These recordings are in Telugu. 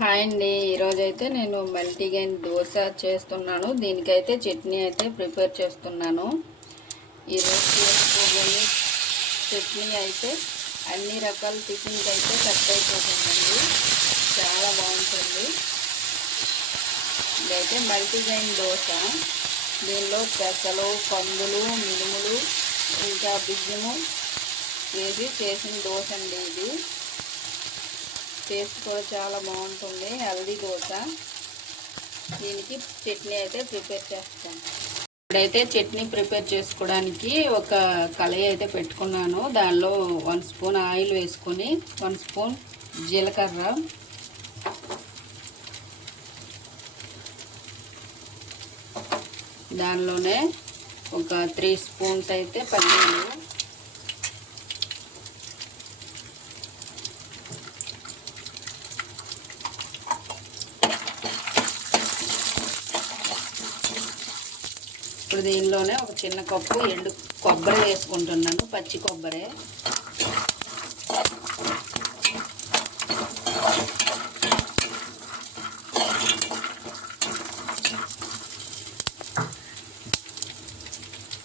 హాయ్ అండి. ఈరోజైతే నేను మల్టీగైన్ దోశ చేస్తున్నాను. దీనికైతే చట్నీ అయితే ప్రిపేర్ చేస్తున్నాను. ఈరోజు చేసుకోబోయే చట్నీ అయితే అన్ని రకాల టిఫిన్కి అయితే కట్ అయిపోతుందండి. చాలా బాగుంటుంది. ఇదైతే మల్టీగైన్ దోశ. దీనిలో పెసలు కందులు మినుములు ఇంకా బియ్యము వేసి చేసిన దోశ అండి ఇది. టేస్ట్ కూడా చాలా బాగుంటుంది హెల్దీ దోశ. దీనికి చట్నీ అయితే ప్రిపేర్ చేస్తాను ఇప్పుడైతే చట్నీ ప్రిపేర్ చేసుకోవడానికి ఒక కళాయి అయితే పెట్టుకున్నాను. దానిలో వన్ స్పూన్ ఆయిల్ వేసుకొని వన్ స్పూన్ జీలకర్ర. దానిలోనే ఒక త్రీ స్పూన్స్ అయితే పల్లీలు. ఇప్పుడు దీనిలోనే ఒక చిన్న కప్పు ఎండు కొబ్బరి వేసుకుంటున్నాను పచ్చి కొబ్బరి.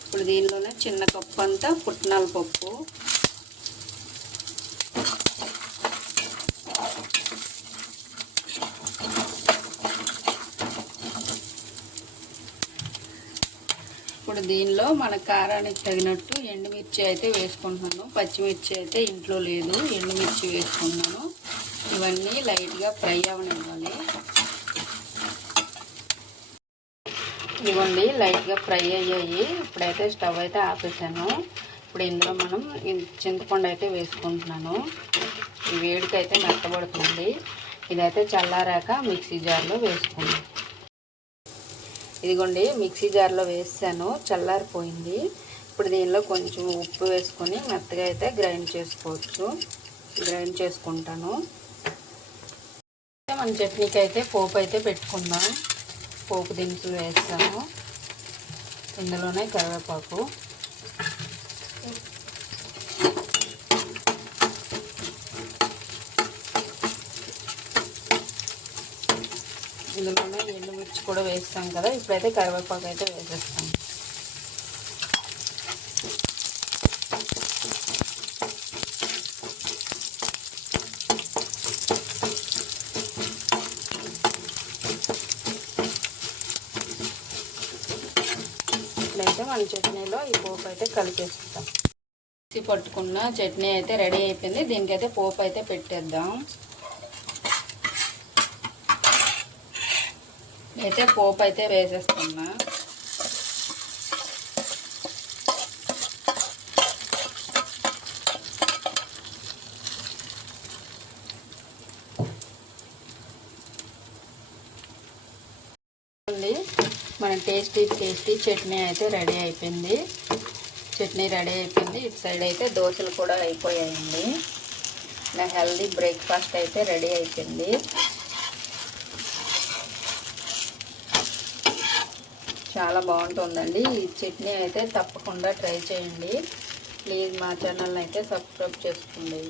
ఇప్పుడు దీనిలోనే చిన్న కప్పు అంతా పుట్నాల పప్పు. ఇప్పుడు దీనిలో మన కారానికి తగినట్టు ఎండుమిర్చి అయితే వేసుకుంటున్నాను. పచ్చిమిర్చి అయితే ఇంట్లో లేదు ఎండుమిర్చి వేసుకుంటున్నాను. ఇవన్నీ లైట్గా ఫ్రై అవనివ్వాలి. ఇవ్వండి లైట్గా ఫ్రై అయ్యాయి. ఇప్పుడైతే స్టవ్ అయితే ఆపేసాను. ఇప్పుడు ఇందులో మనం చింతపండు అయితే వేసుకుంటున్నాను. ఈ మెత్తబడుతుంది. ఇదైతే చల్లారాక మిక్సీ జార్లో వేసుకుందాం. ఇదిగోండి మిక్సీ జార్లో వేసాను చల్లారిపోయింది. ఇప్పుడు దీనిలో కొంచెం ఉప్పు వేసుకొని మెత్తగా అయితే గ్రైండ్ చేసుకోవచ్చు. గ్రైండ్ చేసుకుంటాను. మన చట్నీకి అయితే పోపు అయితే పెట్టుకుందాం. పోపు దినుసులు వేస్తాము ఇందులోనే కరివేపాకు. ఇందులోనే ఎండుమిర్చి కూడా వేస్తాం కదా ఇప్పుడైతే కరివేపాకు అయితే వేసేస్తాం. ఇట్లయితే మన చట్నీలో ఈ పోపు అయితే కలిపేస్తాం పట్టుకున్న చట్నీ అయితే రెడీ అయిపోయింది. దీనికైతే పోపు అయితే పెట్టేద్దాం. అయితే పోపు అయితే వేసేస్తున్నా. మన టేస్టీ టేస్టీ చట్నీ అయితే రెడీ అయిపోయింది. చట్నీ రెడీ అయిపోయింది. ఇటు సైడ్ అయితే దోశలు కూడా అయిపోయాయండి. నా హెల్దీ బ్రేక్ఫాస్ట్ అయితే రెడీ అయిపోయింది. చాలా బాగుంటుందండి. ఈ చట్నీ అయితే తప్పకుండా ట్రై చేయండి. ప్లీజ్ మా ఛానల్ని అయితే సబ్స్క్రైబ్ చేసుకోండి.